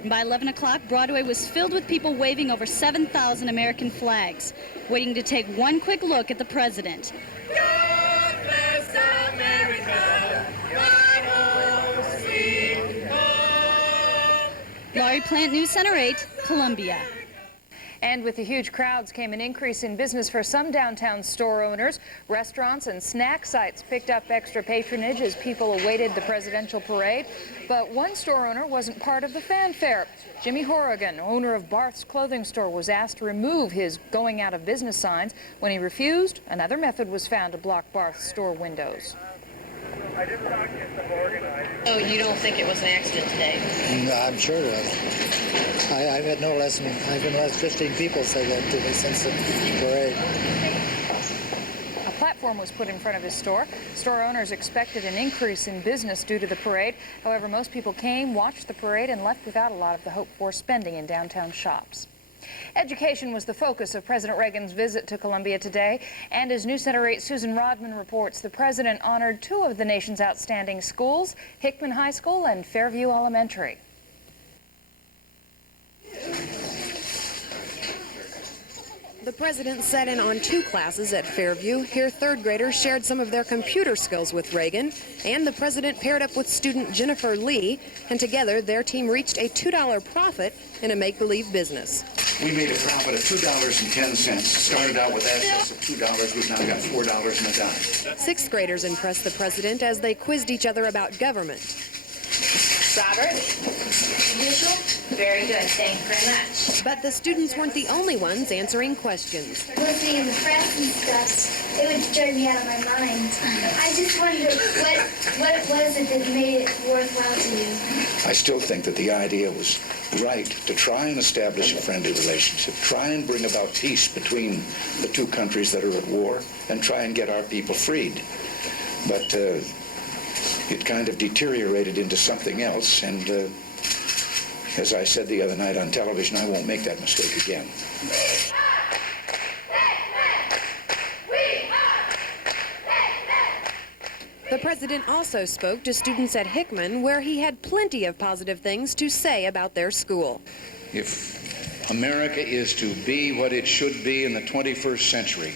And by 11 o'clock, Broadway was filled with people waving over 7,000 American flags, waiting to take one quick look at the president. God bless America, ride home, sweet home. Laurie Plant, News Center 8, Columbia. And with the huge crowds came an increase in business for some downtown store owners. Restaurants and snack sites picked up extra patronage as people awaited the presidential parade. But one store owner wasn't part of the fanfare. Jimmy Horrigan, owner of Barth's clothing store, was asked to remove his going out of business signs. When he refused, another method was found to block Barth's store windows. Oh, you don't think it was an accident today? No, I'm sure it was. I've had no less than 15 people say that to me since the parade. A platform was put in front of his store. Store owners expected an increase in business due to the parade. However, most people came, watched the parade, and left without a lot of the hoped-for spending in downtown shops. Education was the focus of President Reagan's visit to Columbia today. And as News Center 8's Susan Rodman reports, the president honored two of the nation's outstanding schools, Hickman High School and Fairview Elementary. The president sat in on two classes at Fairview. Here, third graders shared some of their computer skills with Reagan, and the president paired up with student Jennifer Lee, and together their team reached a $2 profit in a make-believe business. We made a profit of $2.10. Started out with assets of $2. We've now got $4 and a dime. Sixth graders impressed the president as they quizzed each other about government. Robert? Visual? Very good. Thank you very much. But the students weren't the only ones answering questions. Listening in the press and stuff, it would drive me out of my mind. I just wondered what was it that made it worthwhile to you? I still think that the idea was right to try and establish a friendly relationship, try and bring about peace between the two countries that are at war, and try and get our people freed. But it kind of deteriorated into something else, and as I said the other night on television, I won't make that mistake again. The president also spoke to students at Hickman, where he had plenty of positive things to say about their school. If America is to be what it should be in the 21st century,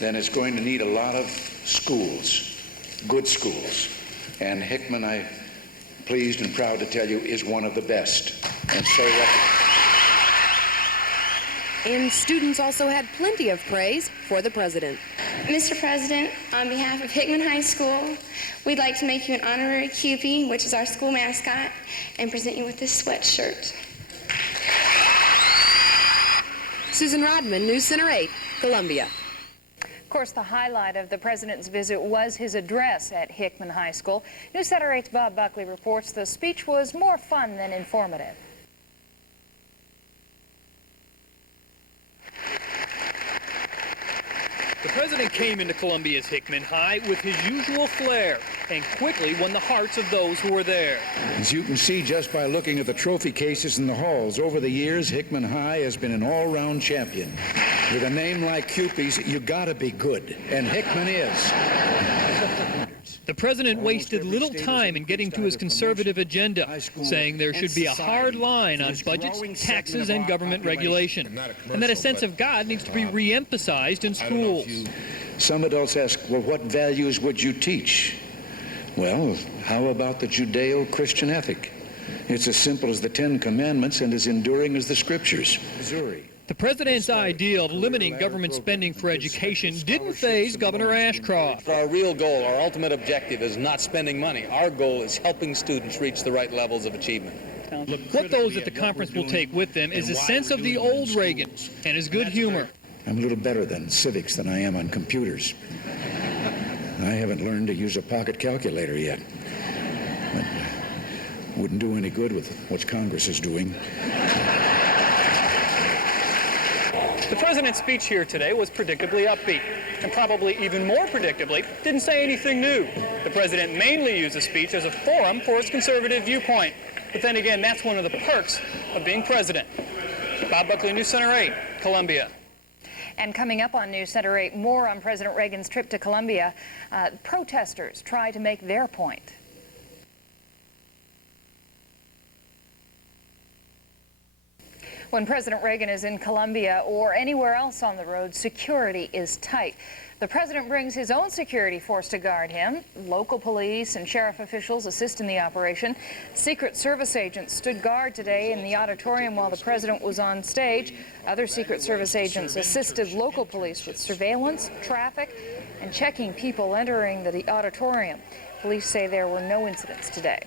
then it's going to need a lot of schools, good schools. And Hickman, I'm pleased and proud to tell you, is one of the best. And students also had plenty of praise for the president. Mr. President, on behalf of Hickman High School, we'd like to make you an honorary Kewpie, which is our school mascot, and present you with this sweatshirt. Susan Rodman, News Center 8, Columbia. Of course, the highlight of the president's visit was his address at Hickman High School. News Center 8's Bob Buckley reports the speech was more fun than informative. The president came into Columbia's Hickman High with his usual flair and quickly won the hearts of those who were there. As you can see just by looking at the trophy cases in the halls, over the years, Hickman High has been an all-round champion. With a name like Kewpie's, you gotta be good, and Hickman is. The president wasted little time in getting to his conservative agenda, saying there should be a hard line on budgets, taxes, and government regulation, and that a sense of God needs to be re-emphasized in schools. Some adults ask, well, what values would you teach? Well, how about the Judeo-Christian ethic? It's as simple as the Ten Commandments and as enduring as the Scriptures. Missouri. The president's idea of limiting government spending for education didn't faze Governor Ashcroft. Our real goal, our ultimate objective is not spending money. Our goal is helping students reach the right levels of achievement. What those at the conference will take with them is a sense of the old Reagan and his good humor. I'm a little better than civics than I am on computers. I haven't learned to use a pocket calculator yet. But wouldn't do any good with what Congress is doing. The president's speech here today was predictably upbeat, and probably even more predictably, didn't say anything new. The president mainly used the speech as a forum for his conservative viewpoint. But then again, that's one of the perks of being president. Bob Buckley, News Center 8, Columbia. And coming up on News Center 8, more on President Reagan's trip to Columbia. Protesters try to make their point. When President Reagan is in Columbia or anywhere else on the road, security is tight. The president brings his own security force to guard him. Local police and sheriff officials assist in the operation. Secret Service agents stood guard today in the auditorium while the president was on stage. Other Secret Service agents assisted local police with surveillance, traffic, and checking people entering the auditorium. Police say there were no incidents today.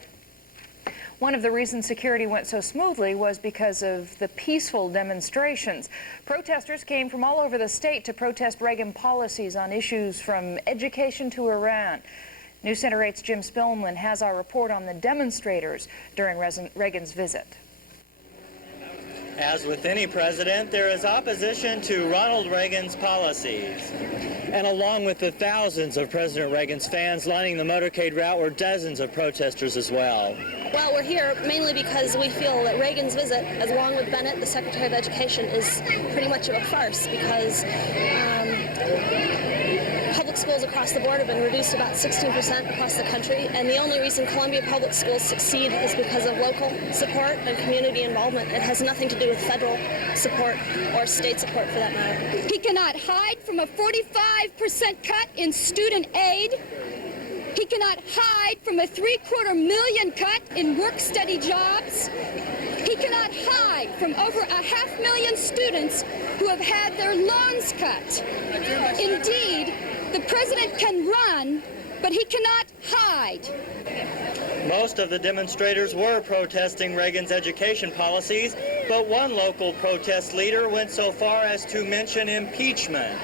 One of the reasons security went so smoothly was because of the peaceful demonstrations. Protesters came from all over the state to protest Reagan policies on issues from education to Iran. News Center 8's Jim Spillman has our report on the demonstrators during Reagan's visit. As with any president, there is opposition to Ronald Reagan's policies. And along with the thousands of President Reagan's fans lining the motorcade route were dozens of protesters as well. Well, we're here mainly because we feel that Reagan's visit, along with Bennett, the Secretary of Education, is pretty much of a farce because public schools across the board have been reduced about 16% across the country, and the only reason Columbia public schools succeed is because of local support and community involvement. It has nothing to do with federal support or state support for that matter. He cannot hide from a 45% cut in student aid. He cannot hide from a $750,000 cut in work-study jobs. He cannot hide from over 500,000 students who have had their loans cut. Indeed, the president can run, but he cannot hide. Most of the demonstrators were protesting Reagan's education policies, but one local protest leader went so far as to mention impeachment.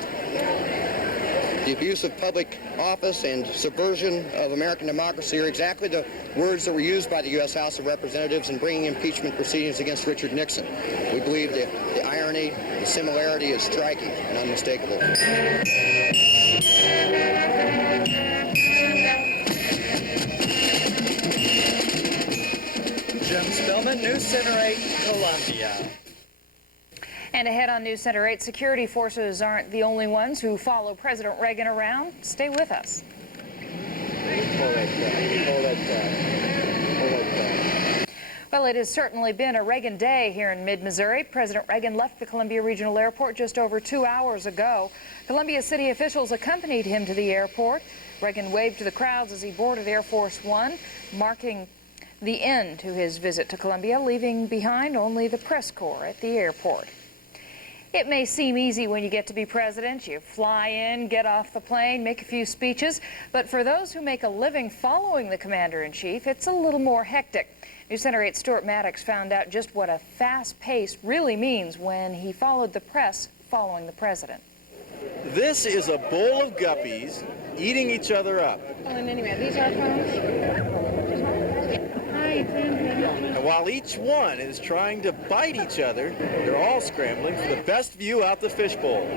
The abuse of public office and subversion of American democracy are exactly the words that were used by the U.S. House of Representatives in bringing impeachment proceedings against Richard Nixon. We believe the irony, the similarity is striking and unmistakable. Jim Spillman, News Center 8, Columbia. And ahead on News Center 8, security forces aren't the only ones who follow President Reagan around. Stay with us. Well, it has certainly been a Reagan day here in mid-Missouri. President Reagan left the Columbia Regional Airport just over 2 hours ago. Columbia city officials accompanied him to the airport. Reagan waved to the crowds as he boarded Air Force One, marking the end to his visit to Columbia, leaving behind only the press corps at the airport. It may seem easy when you get to be president. You fly in, get off the plane, make a few speeches. But for those who make a living following the commander-in-chief, it's a little more hectic. News Center 8's Stuart Maddox found out just what a fast pace really means when he followed the press following the president. This is a bowl of guppies eating each other up. These are phones? And while each one is trying to bite each other, they're all scrambling for the best view out the fishbowl.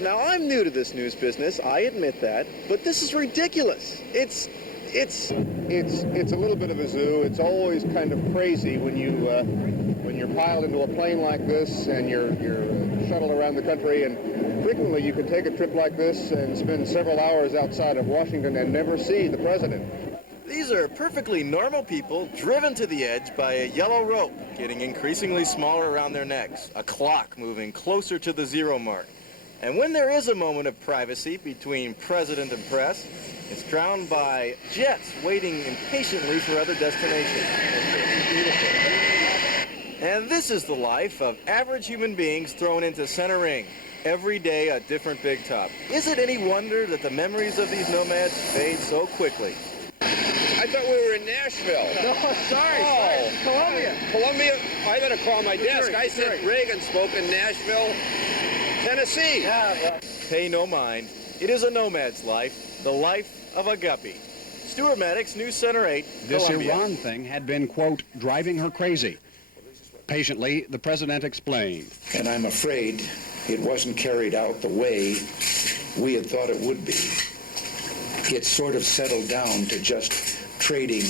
Now, I'm new to this news business, I admit that, but this is ridiculous. It's a little bit of a zoo. It's always kind of crazy when you're piled into a plane like this and you're shuttled around the country, and frequently you can take a trip like this and spend several hours outside of Washington and never see the president. These are perfectly normal people driven to the edge by a yellow rope getting increasingly smaller around their necks, a clock moving closer to the zero mark. And when there is a moment of privacy between president and press, it's drowned by jets waiting impatiently for other destinations. Beautiful. And this is the life of average human beings thrown into center ring. Every day a different big top. Is it any wonder that the memories of these nomads fade so quickly? I thought we were in Nashville. No, sorry. Columbia. Columbia? I better call my desk. I said Reagan spoke in Nashville, Tennessee. Yeah. Pay no mind. It is a nomad's life, the life of a guppy. Stuart Maddox, News Center 8, This Columbia. Iran thing had been, quote, driving her crazy. Patiently, the president explained. And I'm afraid it wasn't carried out the way we had thought it would be. It sort of settled down to just trading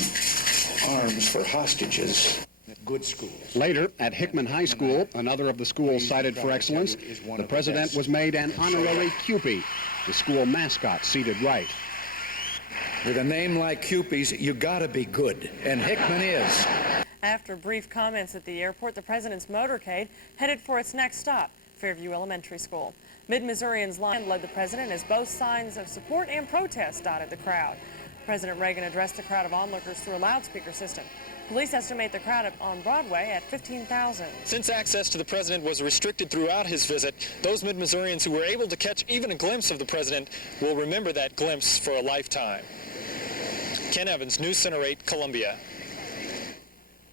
arms for hostages. Good schools. Later, at Hickman High School, another of the schools cited for excellence, the president was made an honorary Cupie, the school mascot seated right. With a name like Cupie's, you gotta be good, and Hickman is. After brief comments at the airport, the president's motorcade headed for its next stop, Fairview Elementary School. Mid-Missourians led the president as both signs of support and protest dotted the crowd. President Reagan addressed the crowd of onlookers through a loudspeaker system. Police estimate the crowd on Broadway at 15,000. Since access to the president was restricted throughout his visit, those Mid-Missourians who were able to catch even a glimpse of the president will remember that glimpse for a lifetime. Ken Evans, News Center 8, Columbia.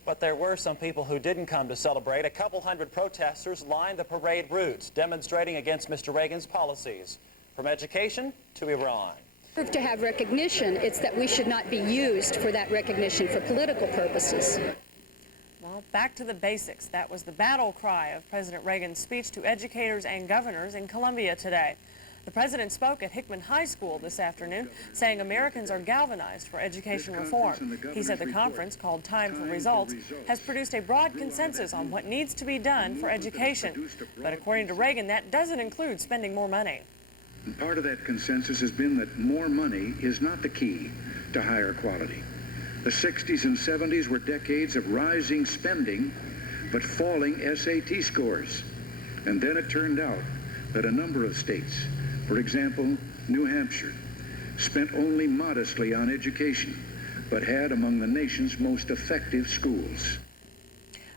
But there were some people who didn't come to celebrate. A couple hundred protesters lined the parade routes, demonstrating against Mr. Reagan's policies. From education to Iran. To have recognition, it's that we should not be used for that recognition for political purposes. Well, back to the basics. That was the battle cry of President Reagan's speech to educators and governors in Columbia today. The president spoke at Hickman High School this afternoon, saying Americans are galvanized for education reform. He said the conference, called Time for Results, has produced a broad consensus on what needs to be done for education. But according to Reagan, that doesn't include spending more money. And part of that consensus has been that more money is not the key to higher quality. The 60s and 70s were decades of rising spending, but falling SAT scores. And then it turned out that a number of states, for example, New Hampshire, spent only modestly on education, but had among the nation's most effective schools.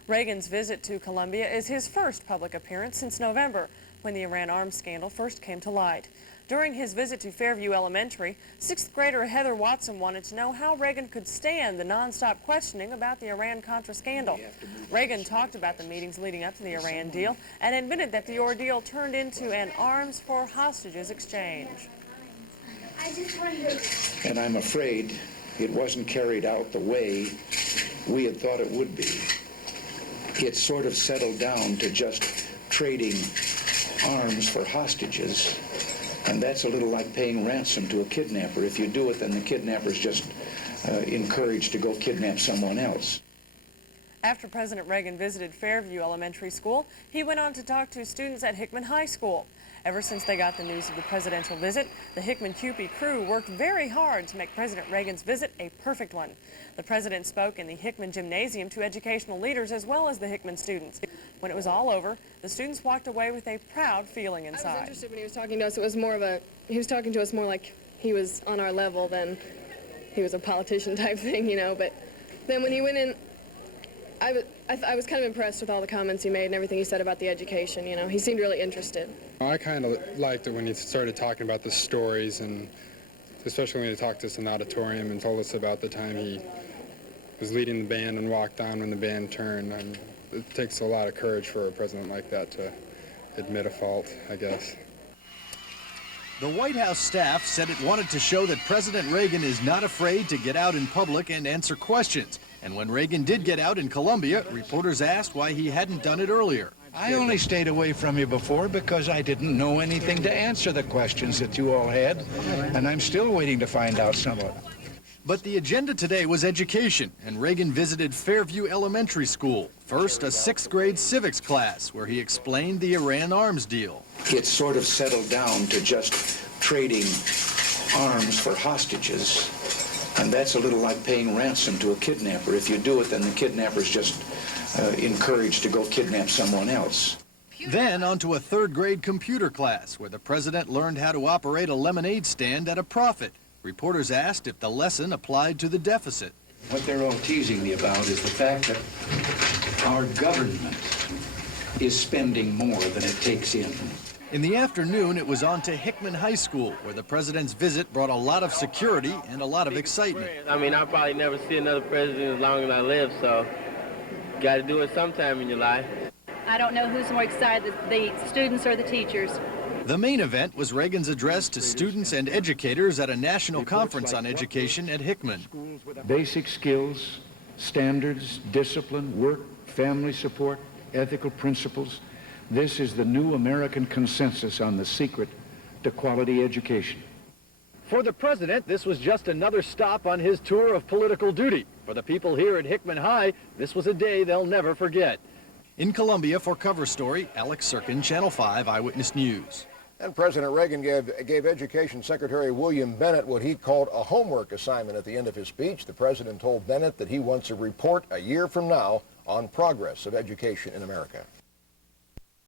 Reagan's visit to Columbia is his first public appearance since November, when the Iran arms scandal first came to light. During his visit to Fairview Elementary, 6th grader Heather Watson wanted to know how Reagan could stand the nonstop questioning about the Iran-Contra scandal. Reagan talked about the meetings leading up to the Iran deal and admitted that the ordeal turned into an arms for hostages exchange. And I'm afraid it wasn't carried out the way we had thought it would be. It sort of settled down to just trading arms for hostages, and that's a little like paying ransom to a kidnapper. If you do it, then the kidnapper's just encouraged to go kidnap someone else. After President Reagan visited Fairview Elementary School, he went on to talk to students at Hickman High School. Ever since they got the news of the presidential visit, the Hickman CUPE crew worked very hard to make President Reagan's visit a perfect one. The president spoke in the Hickman Gymnasium to educational leaders as well as the Hickman students. When it was all over, the students walked away with a proud feeling inside. I was interested when he was talking to us. It was more of he was talking to us more like he was on our level than he was a politician type thing, you know. But then when he went in, I was kind of impressed with all the comments he made and everything he said about the education, you know. He seemed really interested. I kind of liked it when he started talking about the stories, and especially when he talked to us in the auditorium and told us about the time he was leading the band and walked down when the band turned. And it takes a lot of courage for a president like that to admit a fault, I guess. The White House staff said it wanted to show that President Reagan is not afraid to get out in public and answer questions. And when Reagan did get out in Columbia, reporters asked why he hadn't done it earlier. I only stayed away from you before because I didn't know anything to answer the questions that you all had, and I'm still waiting to find out some of them. But the agenda today was education, and Reagan visited Fairview Elementary School. First, a 6th grade civics class, where he explained the Iran arms deal. It sort of settled down to just trading arms for hostages, and that's a little like paying ransom to a kidnapper. If you do it, then the kidnapper's just encouraged to go kidnap someone else. Then onto a 3rd grade computer class, where the president learned how to operate a lemonade stand at a profit. Reporters asked if the lesson applied to the deficit. What they're all teasing me about is the fact that our government is spending more than it takes in. In the afternoon, it was on to Hickman High School, where the president's visit brought a lot of security and a lot of excitement. I mean, I'll probably never see another president as long as I live, so you got to do it sometime in your life. I don't know who's more excited, the students or the teachers. The main event was Reagan's address to students and educators at a national conference on education at Hickman. Basic skills, standards, discipline, work, family support, ethical principles. This is the new American consensus on the secret to quality education. For the president, this was just another stop on his tour of political duty. For the people here at Hickman High, this was a day they'll never forget. In Columbia for Cover Story, Alex Sirkin, Channel 5 Eyewitness News. And President Reagan gave Education Secretary William Bennett what he called a homework assignment at the end of his speech. The president told Bennett that he wants a report a year from now on progress of education in America.